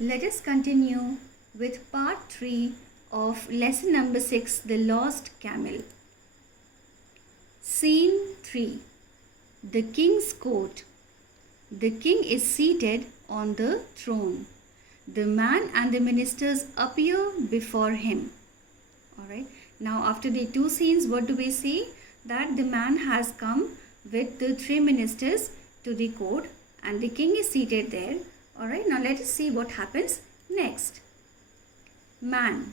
Let us continue with part 3 of lesson number 6, The Lost Camel. Scene 3. The King's Court. The king is seated on the throne. The man and the ministers appear before him. Alright. Now after the two scenes, what do we see? That the man has come with the three ministers to the court and the king is seated there. Alright, now let us see what happens next. Man,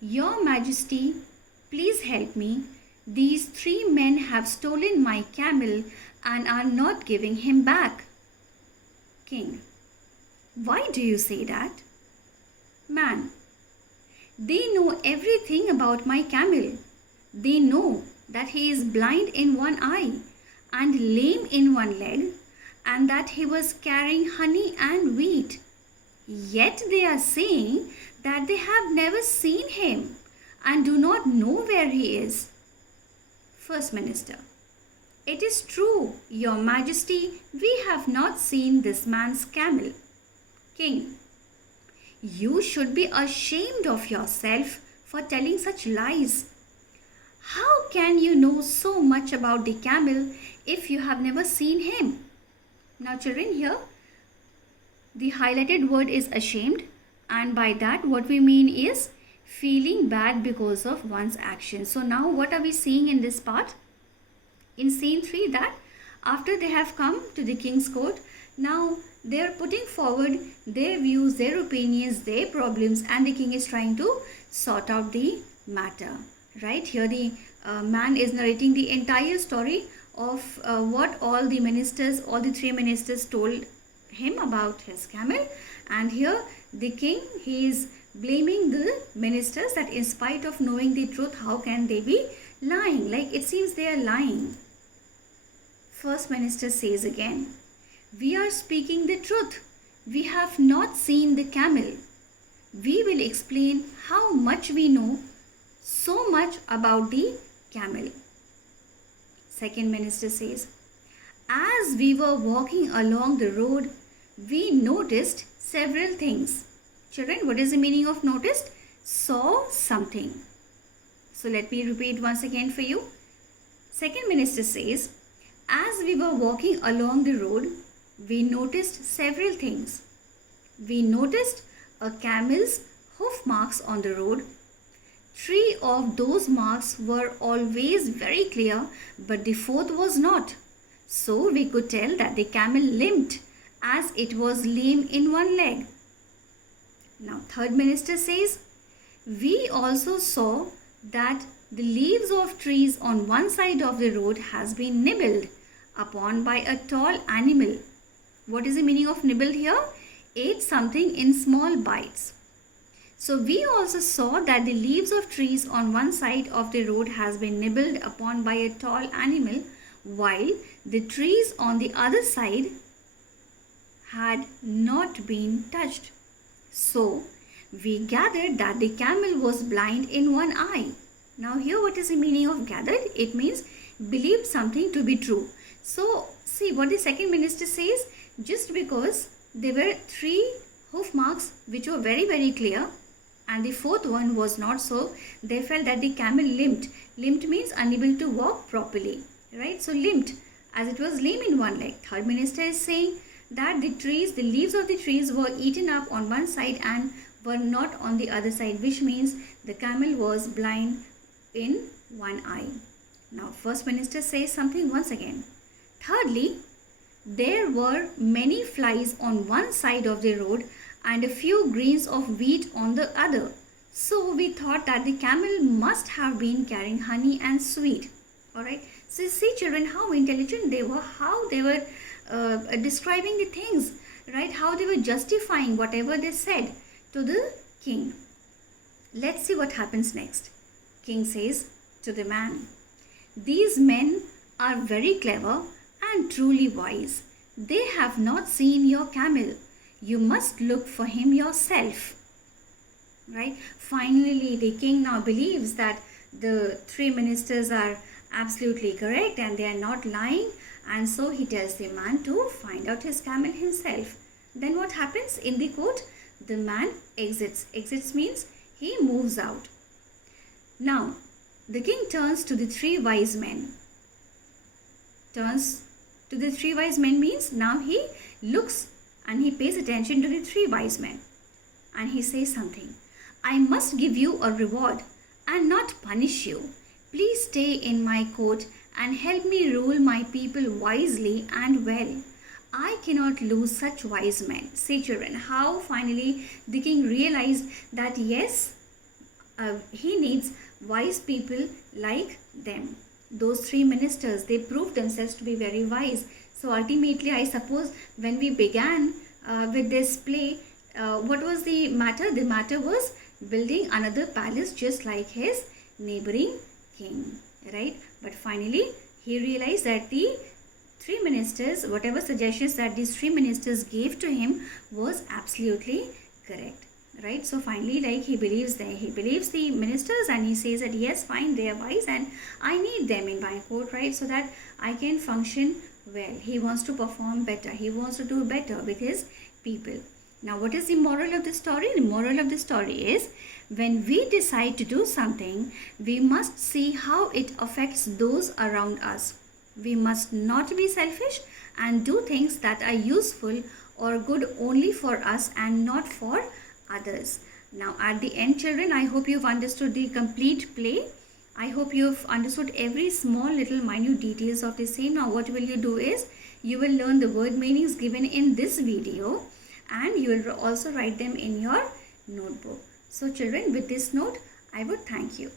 Your Majesty, please help me. These three men have stolen my camel and are not giving him back. King, why do you say that? Man, they know everything about my camel. They know that he is blind in one eye and lame in one leg, and that he was carrying honey and wheat. Yet they are saying that they have never seen him and do not know where he is. First Minister, it is true, Your Majesty, we have not seen this man's camel. King, you should be ashamed of yourself for telling such lies. How can you know so much about the camel if you have never seen him? Now children, here the highlighted word is ashamed, and by that what we mean is feeling bad because of one's action. So now what are we seeing in this part? In scene 3, that after they have come to the king's court, now they are putting forward their views, their opinions, their problems, and the king is trying to sort out the matter. Right here the man is narrating the entire story of what all the ministers, all the three ministers told him about his camel, and here the king, he is blaming the ministers that in spite of knowing the truth, how can they be lying? Like it seems they are lying. First minister says again, we are speaking the truth. We have not seen the camel. We will explain how much we know, so much about the camel. Second minister says, as we were walking along the road, we noticed several things. Children, what is the meaning of noticed? Saw something. So let me repeat once again for you. Second minister says, as we were walking along the road, we noticed several things. We noticed a camel's hoof marks on the road. 3 of those marks were always very clear, but the 4th was not. So we could tell that the camel limped as it was lame in one leg. Now third minister says, we also saw that the leaves of trees on one side of the road has been nibbled upon by a tall animal. What is the meaning of nibbled here? Ate something in small bites. So we also saw that the leaves of trees on one side of the road has been nibbled upon by a tall animal, while the trees on the other side had not been touched. So we gathered that the camel was blind in one eye. Now here what is the meaning of gathered? It means believed something to be true. So see what the second minister says, just because there were 3 hoof marks which were very, very clear, and the 4th one was not so, they felt that the camel limped. Limped means unable to walk properly, right? So limped as it was lame in one leg. Third minister is saying that the leaves of the trees were eaten up on one side and were not on the other side, which means the camel was blind in one eye. Now first minister says something once again. Thirdly, there were many flies on one side of the road and a few grains of wheat on the other. So we thought that the camel must have been carrying honey and sweet. Alright. So see children how intelligent they were, how they were describing the things, right? How they were justifying whatever they said to the king. Let's see what happens next. King says to the man, these men are very clever and truly wise. They have not seen your camel. You must look for him yourself. Right? Finally, the king now believes that the 3 ministers are absolutely correct and they are not lying, and so he tells the man to find out his camel himself. Then what happens in the court? The man exits. Exits means he moves out. Now, the king turns to the three wise men. Turns to the three wise men means now he looks and he pays attention to the three wise men. And he says something. I must give you a reward and not punish you. Please stay in my court and help me rule my people wisely and well. I cannot lose such wise men. See children, how finally the king realized that yes, he needs wise people like them. Those three ministers, they proved themselves to be very wise. So ultimately, I suppose when we began with this play, what was the matter? The matter was building another palace just like his neighboring king, right? But finally, he realized that the three ministers, whatever suggestions that these three ministers gave to him was absolutely correct, right? So finally, like he believes the ministers, and he says that yes, fine, they are wise and I need them in my court, right? So that I can function well. He wants to perform better. He wants to do better with his people. Now, what is the moral of the story? The moral of the story is when we decide to do something, we must see how it affects those around us. We must not be selfish and do things that are useful or good only for us and not for others. Now, at the end, children, I hope you've understood the complete play. I hope you've understood every small little minute details of the same. Now, what will you do is you will learn the word meanings given in this video, and you will also write them in your notebook. So children, with this note, I would thank you.